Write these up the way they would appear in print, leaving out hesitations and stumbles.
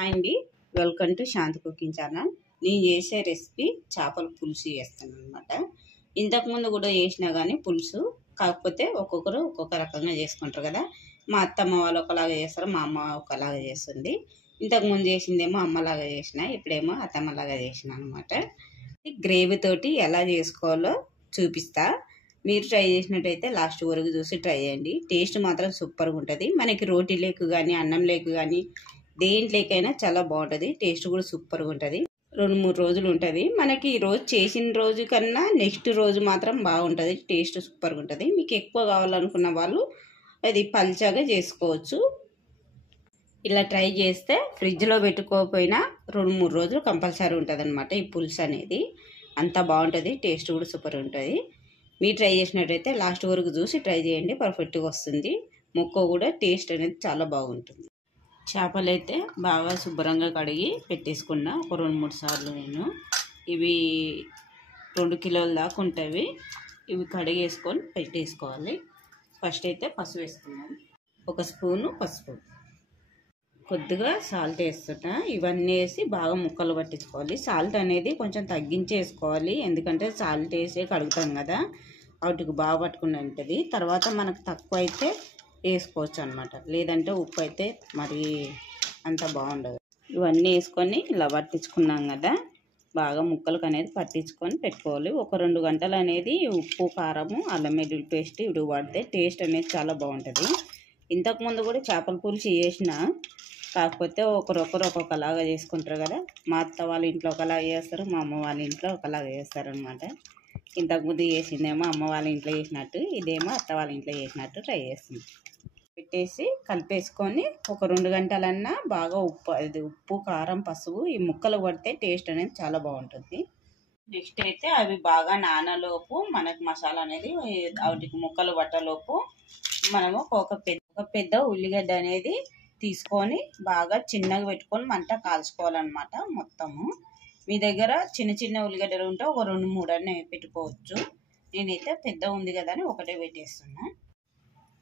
Hi అండి, welcome to Shanti cooking channel. నేను చేసే రెసిపీ చేపల పులుసు చేస్తాను అనమాట. ఇంతకుముందు కూడా చేసినా కానీ పులుసు, కాకపోతే ఒక్కొక్కరు ఒక్కొక్క రకంగా చేసుకుంటారు కదా. మా అత్తమ్మ వాళ్ళు ఒకలాగా చేస్తారు, మా అమ్మ ఒకలాగా చేస్తుంది. ఇంతకుముందు చేసిందేమో అమ్మలాగా చేసిన, ఇప్పుడేమో అత్తమ్మలాగా చేసిన అనమాట. గ్రేవీ తోటి ఎలా చేసుకోవాలో చూపిస్తా. మీరు ట్రై చేసినట్టయితే లాస్ట్ వరకు చూసి ట్రై చేయండి. టేస్ట్ మాత్రం సూపర్గా ఉంటుంది. మనకి రోటీ లేకు కానీ అన్నం లేకు కానీ దేంట్లోకైనా చాలా బాగుంటుంది. టేస్ట్ కూడా సూపర్గా ఉంటుంది. 2-3 రోజులు ఉంటుంది. మనకి ఈ రోజు చేసిన రోజు కన్నా నెక్స్ట్ రోజు మాత్రం బాగుంటుంది. టేస్ట్ సూపర్గా ఉంటుంది. మీకు ఎక్కువ కావాలనుకున్న వాళ్ళు అది పల్చగా చేసుకోవచ్చు. ఇలా ట్రై చేస్తే ఫ్రిడ్జ్లో పెట్టుకోకపోయినా 2-3 రోజులు కంపల్సరీ ఉంటుంది అనమాట. ఈ పులుసు అనేది అంత బాగుంటుంది. టేస్ట్ కూడా సూపర్ ఉంటుంది. మీరు ట్రై చేసినట్టయితే లాస్ట్ వరకు చూసి ట్రై చేయండి, పర్ఫెక్ట్గా వస్తుంది. ముక్క కూడా టేస్ట్ అనేది చాలా బాగుంటుంది. చేపలు అయితే బాగా శుభ్రంగా కడిగి పెట్టేసుకున్నా ఒక 2-3 సార్లు. నేను ఇవి 2 కిలోల దాకా ఉంటాయి. ఇవి కడిగేసుకొని పెట్టేసుకోవాలి. ఫస్ట్ అయితే పసుపు వేసుకున్నాను, 1 స్పూను పసుపు, కొద్దిగా సాల్ట్ వేస్తున్నా. ఇవన్నీ వేసి బాగా ముక్కలు పట్టించుకోవాలి. సాల్ట్ అనేది కొంచెం తగ్గించి వేసుకోవాలి, ఎందుకంటే సాల్ట్ వేసి కడుగుతాం కదా, వాటికి బాగా పట్టుకుని ఉంటుంది. తర్వాత మనకు తక్కువ అయితే వేసుకోవచ్చు అనమాట, లేదంటే ఉప్పు అయితే మరి అంత బాగుండదు. ఇవన్నీ వేసుకొని ఇలా పట్టించుకున్నాం కదా, బాగా ముక్కలకు అనేది పట్టించుకొని పెట్టుకోవాలి. ఒక 2 గంటలు అనేది ఉప్పు, కారము, అల్లం వెల్లుల్లి పేస్ట్ ఇవి పడితే టేస్ట్ అనేది చాలా బాగుంటుంది. ఇంతకుముందు కూడా చేపల పులుసు చేసిన, కాకపోతే ఒకరొకరు ఒక్కొక్కలాగా చేసుకుంటారు కదా. మా అత్త వాళ్ళ ఇంట్లో ఒకలాగా చేస్తారు, మా అమ్మ వాళ్ళ ఇంట్లో ఒకలాగా చేస్తారు అనమాట. ఇంతకుముందు చేసిందేమో అమ్మ వాళ్ళ ఇంట్లో చేసినట్టు, ఇదేమో అత్త వాళ్ళ ఇంట్లో చేసినట్టు ట్రై చేస్తుంది. పెట్టేసి కలిపేసుకొని ఒక 2 గంటలన్నా బాగా ఉప్పు, కారం, పసుపు ఈ ముక్కలు పడితే టేస్ట్ అనేది చాలా బాగుంటుంది. నెక్స్ట్ అయితే అవి బాగా నానలోపు మనకు మసాలా అనేది వాటికి ముక్కలు పట్టలోపు మనము ఒక పెద్ద ఉల్లిగడ్డ అనేది తీసుకొని బాగా చిన్నగా పెట్టుకొని మంట కాల్చుకోవాలన్నమాట మొత్తము. మీ దగ్గర చిన్న చిన్న ఉల్లిగడ్డలు ఉంటే ఒక 2-3 అన్నీ పెట్టుకోవచ్చు. నేనైతే పెద్ద ఉంది కదా అని ఒకటే పెట్టేస్తున్నా.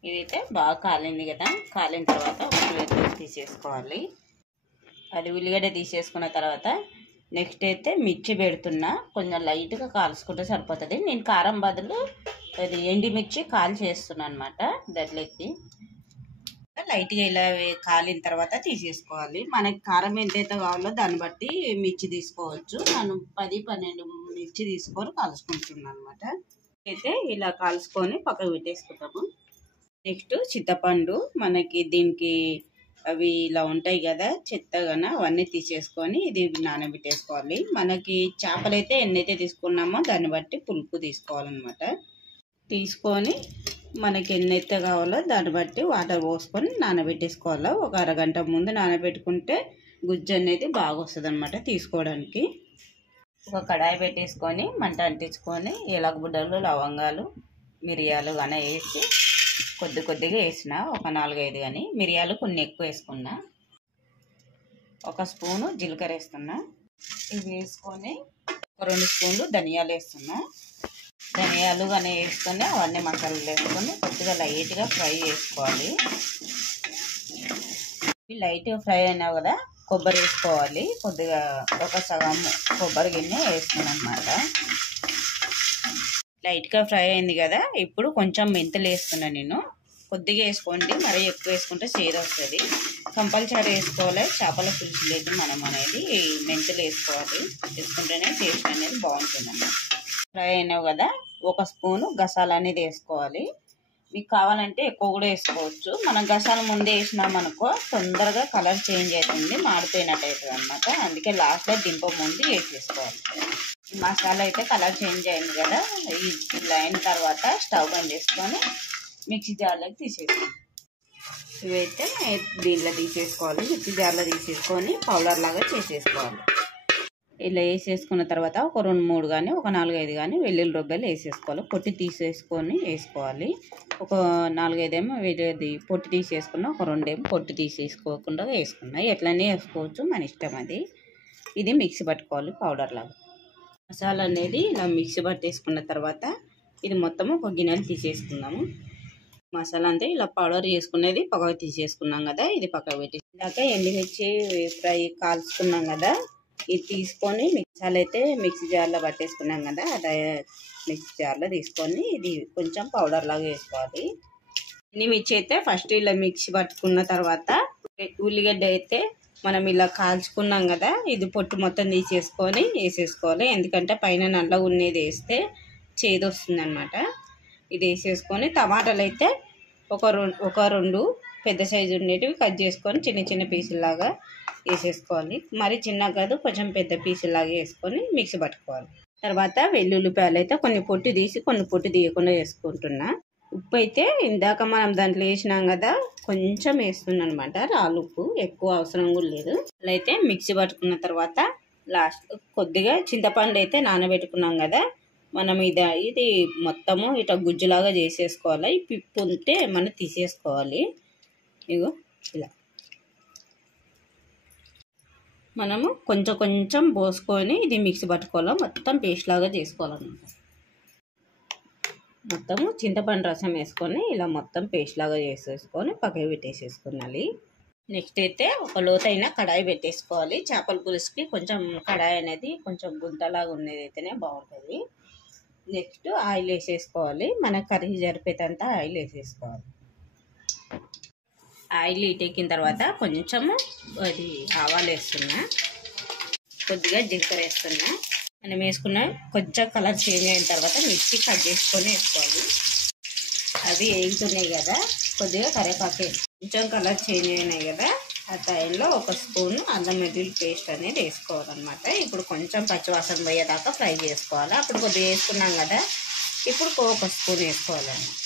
ఇదైతే బాగా కాలింది కదా, కాలిన తర్వాత ఉల్లిగడ్డ తీసేసుకోవాలి. అది ఉల్లిగడ్డ తీసేసుకున్న తర్వాత నెక్స్ట్ అయితే మిర్చి పెడుతున్నా. కొంచెం లైట్గా కాల్చుకుంటే సరిపోతుంది. నేను కారం బదులు అది ఎండిమిర్చి చేస్తున్నాను అనమాట. దాంట్లోకి లైట్గా ఇలా కాలిన తర్వాత తీసేసుకోవాలి. మనకి కారం ఎంతైతే కావాలో దాన్ని బట్టి మిర్చి తీసుకోవచ్చు. నేను 10-12 మిర్చి తీసుకొని కాల్చుకుంటున్నాను అనమాట. అయితే ఇలా కాల్చుకొని పక్కకు పెట్టేసుకుంటాము. నెక్స్ట్ చింతపండు, మనకి దీనికి అవి ఇలా ఉంటాయి కదా చెత్తగాన, అవన్నీ తీసేసుకొని ఇది నానబెట్టేసుకోవాలి. మనకి చేపలైతే ఎన్నైతే తీసుకున్నామో దాన్ని బట్టి పులుపు తీసుకోవాలన్నమాట. తీసుకొని మనకి ఎన్నైతే కావాలో దాన్ని బట్టి వాటర్ పోసుకొని నానబెట్టేసుకోవాలి. ఒక అరగంట ముందు నానబెట్టుకుంటే గుజ్జు అనేది బాగా వస్తుంది అనమాట తీసుకోవడానికి. ఒక కడాయి పెట్టేసుకొని మంట అంటించుకొని ఏలకబుడ్డలు, లవంగాలు, మిరియాలు కానీ వేసి కొద్దిగా వేసిన, ఒక 4-5 కానీ. మిరియాలు కొన్ని ఎక్కువ వేసుకున్నా. 1 స్పూను జీలకర్ర వేస్తున్నా. ఇవి వేసుకొని ఒక 2 స్పూన్లు ధనియాలు వేస్తున్నా. ధనియాలు కానీ వేసుకొని అవన్నీ మసాలాలు వేసుకొని కొద్దిగా లైట్గా ఫ్రై చేసుకోవాలి. ఇవి లైట్గా ఫ్రై అయినావు కదా, కొబ్బరి వేసుకోవాలి. కొద్దిగా ఒక సగం కొబ్బరి గిన్నె వేసుకున్నాను అనమాట. లైట్గా ఫ్రై అయింది కదా, ఇప్పుడు కొంచెం మెంతులు వేస్తున్నా. నేను కొద్దిగా వేసుకోండి, మరీ ఎక్కువ వేసుకుంటే చేదు వస్తుంది. కంపల్సరీ వేసుకోవాలి చేపల పులుసు లేదు మనం అనేది. మెంతులు వేసుకోవాలి, వేసుకుంటేనే టేస్ట్ అనేది బాగుంటుంది అన్నమాట. ఫ్రై అయినావు కదా, 1 స్పూను గసాలు అనేది వేసుకోవాలి. మీకు కావాలంటే ఎక్కువ కూడా వేసుకోవచ్చు. మనం గసాలు ముందే వేసినామనుకో తొందరగా కలర్ చేంజ్ అవుతుంది, మాడిపోయినట్టు అవుతుంది అనమాట. అందుకే లాస్ట్లో దింప ముందు వేసేసుకోవాలి. ఈ మసాలా అయితే కలర్ చేంజ్ అయింది కదా, ఇలా అయిన తర్వాత స్టవ్ బంద్ చేసుకొని మిక్సీ జార్లోకి తీసేసుకోవాలి. ఇవైతే దీనిలో తీసేసుకోవాలి, మిక్సీ జార్లో తీసేసుకొని పౌడర్ లాగా చేసేసుకోవాలి. ఇలా వేసేసుకున్న తర్వాత ఒక 2-3 కానీ ఒక 4-5 కానీ వెల్లుల్లి రొబ్బెలు వేసేసుకోవాలి. పొట్టి తీసేసుకొని వేసుకోవాలి. ఒక 4-5 ఏమో వెల్లుల్లి పొట్టి తీసేసుకున్నా, ఒక 2 ఏమో పొట్టి తీసేసుకోకుండా వేసుకున్నా. ఎట్లనే వేసుకోవచ్చు, మన ఇష్టం అది. ఇది మిక్సీ పట్టుకోవాలి పౌడర్ లాగా. మసాలా అనేది ఇలా మిక్సీ పట్టేసుకున్న తర్వాత ఇది మొత్తం ఒక గిన్నెలు తీసేసుకుందాము. మసాలా అంతా ఇలా పౌడర్ చేసుకునేది పక్కకు తీసేసుకున్నాం కదా, ఇది పక్కకు పెట్టి ఇందాక ఎండుమిర్చి ఫ్రై కాల్చుకున్నాం కదా, ఇది తీసుకొని మసాలా అయితే మిక్సీ జార్లో పట్టేసుకున్నాం కదా, అదే మిక్సీ జార్లో తీసుకొని ఇది కొంచెం పౌడర్ లాగా వేసుకోవాలి. ఎండుమిర్చి అయితే ఫస్ట్ ఇలా మిక్సీ పట్టుకున్న తర్వాత ఉల్లిగడ్డ అయితే మనం ఇలా కాల్చుకున్నాం కదా, ఇది పొట్టు మొత్తం తీసేసుకొని వేసేసుకోవాలి. ఎందుకంటే పైన నల్లగా ఉన్నది వేస్తే చేదు వస్తుంది అనమాట. ఇది వేసేసుకొని టమాటాలు అయితే ఒక రెండు పెద్ద సైజు ఉండేటివి కట్ చేసుకొని చిన్న చిన్న పీసులాగా వేసేసుకోవాలి. మరి చిన్నగా కాదు, కొంచెం పెద్ద పీసులాగా వేసుకొని మిక్సీ పట్టుకోవాలి. తర్వాత వెల్లుల్లిపాయలు అయితే కొన్ని పొట్టు తీసి కొన్ని పొట్టు తీయకుండా వేసుకుంటున్నా. ఉప్పు అయితే ఇందాక మనం దాంట్లో వేసినాం కదా, కొంచెం వేస్తున్నాను అనమాట, రాళ్ళు ఉప్పు, ఎక్కువ అవసరం కూడా లేదు. అలా అయితే మిక్సీ పట్టుకున్న తర్వాత లాస్ట్ కొద్దిగా చింతపండు అయితే నానబెట్టుకున్నాం కదా, మనం ఇది మొత్తము ఇట్లా గుజ్జులాగా చేసేసుకోవాలి. ఈ పిప్పు ఉంటే మనం తీసేసుకోవాలి. ఇగో ఇలా మనము కొంచెం కొంచెం పోసుకొని ఇది మిక్సీ పట్టుకోవాలి, మొత్తం పేస్ట్ లాగా చేసుకోవాలన్నమాట. మొత్తము చింతపండు రసం వేసుకొని ఇలా మొత్తం పేస్ట్ లాగా చేసేసుకొని పక్కకి పెట్టేసేసుకోవాలి. నెక్స్ట్ అయితే ఒక లోతైన కడాయి పెట్టేసుకోవాలి. చేపల పులుసుకి కొంచెం కడాయి అనేది కొంచెం గుంతలాగా ఉన్నది అయితేనే బాగుంటుంది. నెక్స్ట్ ఆయిల్ వేసేసుకోవాలి. మన కర్రీ జరిపేటంతా ఆయిల్ వేసేసుకోవాలి. ఆయిల్ ఇటెక్కిన తర్వాత కొంచెము అది ఆవాలు వేస్తున్నా, కొద్దిగా జీలకర్ర వేస్తున్నా. మనం వేసుకున్న కొంచెం కలర్ చేంజ్ అయిన తర్వాత మిర్చి కట్ చేసుకొని వేసుకోవాలి. అవి వేగుతున్నాయి కదా, కొద్దిగా కరివేపాకు కొంచెం కలర్ చేంజ్ అయినాయి కదా, ఆ టైంలో ఒక స్పూన్ అల్లం వెల్లుల్లి పేస్ట్ అనేది వేసుకోవాలన్నమాట. ఇప్పుడు కొంచెం పచ్చివాసన పోయేదాకా ఫ్రై చేసుకోవాలి. అప్పుడు కొద్దిగా వేసుకున్నాం కదా, ఇప్పుడు ఒక స్పూన్ వేసుకోవాలన్నమాట.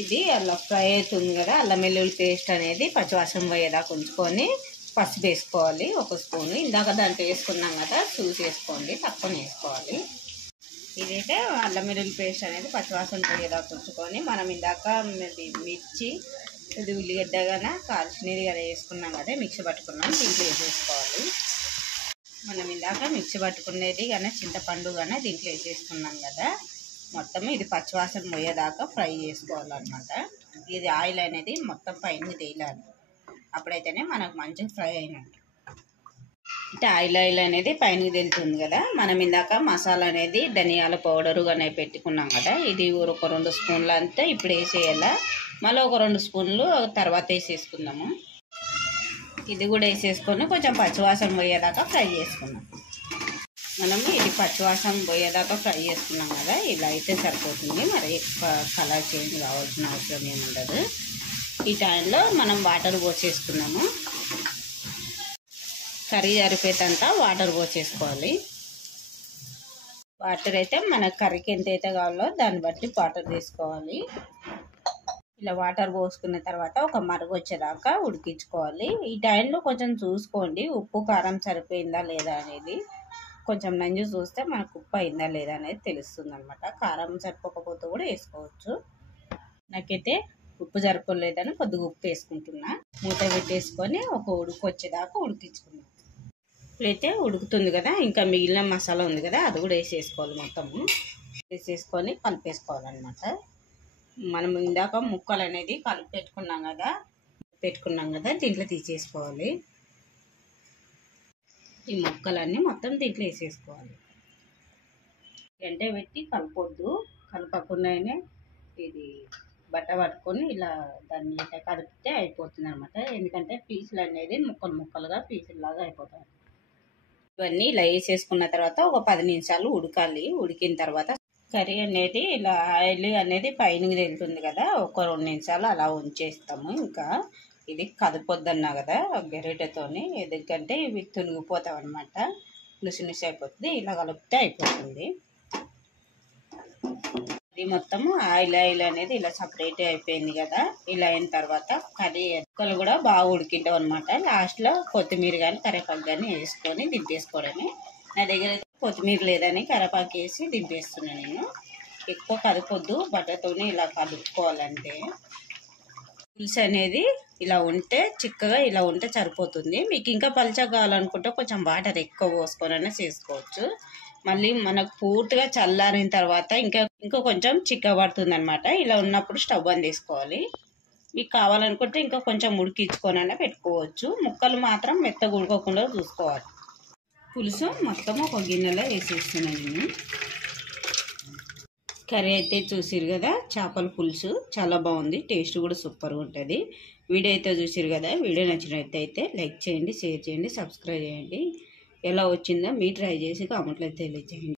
ఇది అలా ఫ్రై అవుతుంది కదా, అల్లం వెల్లుల్లి పేస్ట్ అనేది పచ్చివాసన పోయేదాకా ఉంచుకొని పసుపు వేసుకోవాలి ఒక స్పూన్. ఇందాక దాంట్లో వేసుకున్నాం కదా, చూసి వేసుకోండి, తక్కువ వేసుకోవాలి. ఇదైతే అల్లం వెల్లుల్లి పేస్ట్ అనేది పచ్చివాసన పోయేదాకా ఉంచుకొని మనం ఇందాక మిర్చి ఇది ఉల్లిగడ్డ కానీ కాల్చినది కానీ వేసుకున్నాం కదా, మిక్సీ పట్టుకున్నాం, దీంట్లో వేసేసుకోవాలి. మనం ఇందాక మిక్సీ పట్టుకునేది కానీ చింతపండు కానీ దీంట్లో వేసేసుకున్నాం కదా, మొత్తం ఇది పచ్చివాసన పోయేదాకా ఫ్రై చేసుకోవాలన్నమాట. ఇది ఆయిల్ అనేది మొత్తం పైన తేలాలి, అప్పుడైతేనే మనకు మంచిగా ఫ్రై అయినట్టు. అంటే ఆయిల్ అనేది పైనకి తేలుతుంది కదా. మనం ఇందాక మసాలా అనేది ధనియాల పౌడరు కానీ పెట్టుకున్నాం కదా, ఇది ఒక 2 స్పూన్లు అంతా ఇప్పుడు వేసేయాలా, మళ్ళీ ఒక 2 స్పూన్లు తర్వాత వేసేసుకుందాము. ఇది కూడా వేసేసుకొని కొంచెం పచ్చివాసన పోయేదాకా ఫ్రై చేసుకున్నాం. మనము ఇది పచ్చివాసన పోయేదాకా ఫ్రై చేసుకున్నాం కదా, ఇలా అయితే సరిపోతుంది. మరి ఎక్కువ కలర్ చేంజ్ కావాల్సిన అవసరం ఏమి ఉండదు. ఈ టైంలో మనం వాటర్ పోసేసుకున్నాము. కర్రీ సరిపోయేంత వాటర్ పోసేసుకోవాలి. వాటర్ అయితే మన కర్రీకి ఎంత అయితే కావాలో దాన్ని బట్టి వాటర్ తీసుకోవాలి. ఇలా వాటర్ పోసుకున్న తర్వాత ఒక మరుగు వచ్చేదాకా ఉడికించుకోవాలి. ఈ టైంలో కొంచెం చూసుకోండి ఉప్పు కారం సరిపోయిందా లేదా అనేది. కొంచెం నంజు చూస్తే మనకు ఉప్పు అయిందా లేదా అనేది తెలుస్తుంది అనమాట. కారం సరిపోకపోతే కూడా వేసుకోవచ్చు. నాకైతే ఉప్పు సరిపోలేదని కొద్దిగా ఉప్పు వేసుకుంటున్నా. మూత పెట్టేసుకొని ఒక ఉడుకు వచ్చేదాకా ఉడికించుకున్నాం. ఇప్పుడైతే ఉడుకుతుంది కదా, ఇంకా మిగిలిన మసాలా ఉంది కదా, అది కూడా వేసేసుకోవాలి. మొత్తము వేసేసుకొని కలిపేసుకోవాలన్నమాట. మనం ఇందాక ముక్కలు అనేది కలిపి పెట్టుకున్నాం కదా దీంట్లో తీసేసుకోవాలి. ఈ ముక్కలన్నీ మొత్తం దీంట్లో వేసేసుకోవాలి. గంటె పెట్టి కలపొద్దు, కలపకుండానే ఇది బట్ట పట్టుకొని ఇలా దాన్ని కలిపితే అయిపోతుంది అనమాట. ఎందుకంటే పీసులు అనేది ముక్కలుగా పీసుల్లాగా అయిపోతాయి. ఇవన్నీ ఇలా వేసేసుకున్న తర్వాత ఒక 10 నిమిషాలు ఉడకాలి. ఉడికిన తర్వాత కర్రీ అనేది ఇలా ఆయిల్ అనేది పైనకి తేలుతుంది కదా, ఒక 2 నిమిషాలు అలా ఉంచేస్తాము. ఇంకా ఇది కదపొద్దన్నా కదా గరిటెతోని, ఎందుకంటే ఇవి తునిగిపోతాం అనమాట, నుసి అయిపోతుంది. ఇలా కలిపితే అయిపోతుంది. ఇది మొత్తము ఆయిల్ అనేది ఇలా సపరేట్ అయిపోయింది కదా. ఇలా అయిన తర్వాత కర్రీ ముక్కలు కూడా బాగా ఉడికింటాం అనమాట. లాస్ట్లో కొత్తిమీర కానీ కరివేపాకు కానీ వేసుకొని దింపేసుకోవడమే. నా దగ్గర అయితే కొత్తిమీర లేదని కరివేపాకు వేసి దింపేస్తున్నాను నేను. ఎక్కువ కలపొద్దు, బట్టతోనే ఇలా కలుపుకోవాలంటే. పులుసు అనేది ఇలా ఉంటే చిక్కగా ఇలా ఉంటే సరిపోతుంది. మీకు ఇంకా పలుచగా కావాలనుకుంటే కొంచెం వాటర్ ఎక్కువ పోసుకొనైనా చేసుకోవచ్చు. మళ్ళీ మనకు పూర్తిగా చల్లారిన తర్వాత ఇంకా కొంచెం చిక్కబడుతుంది అనమాట. ఇలా ఉన్నప్పుడు స్టవ్ బంద్ చేసుకోవాలి. మీకు కావాలనుకుంటే ఇంకా కొంచెం ఉడికించుకొనైనా పెట్టుకోవచ్చు. ముక్కలు మాత్రం మెత్తగా ఉడకకుండా చూసుకోవాలి. పులుసు మొత్తం ఒక గిన్నెలో వేసేస్తున్నాను నేను. కర్రీ అయితే చూసిరు కదా, చేపల పులుసు చాలా బాగుంది. టేస్ట్ కూడా సూపర్గా ఉంటుంది. వీడియో అయితే చూసిరు కదా, వీడియో నచ్చినట్టయితే లైక్ చేయండి, షేర్ చేయండి, సబ్స్క్రైబ్ చేయండి. ఎలా వచ్చిందో మీరు ట్రై చేసి కామెంట్లో తెలియజేయండి.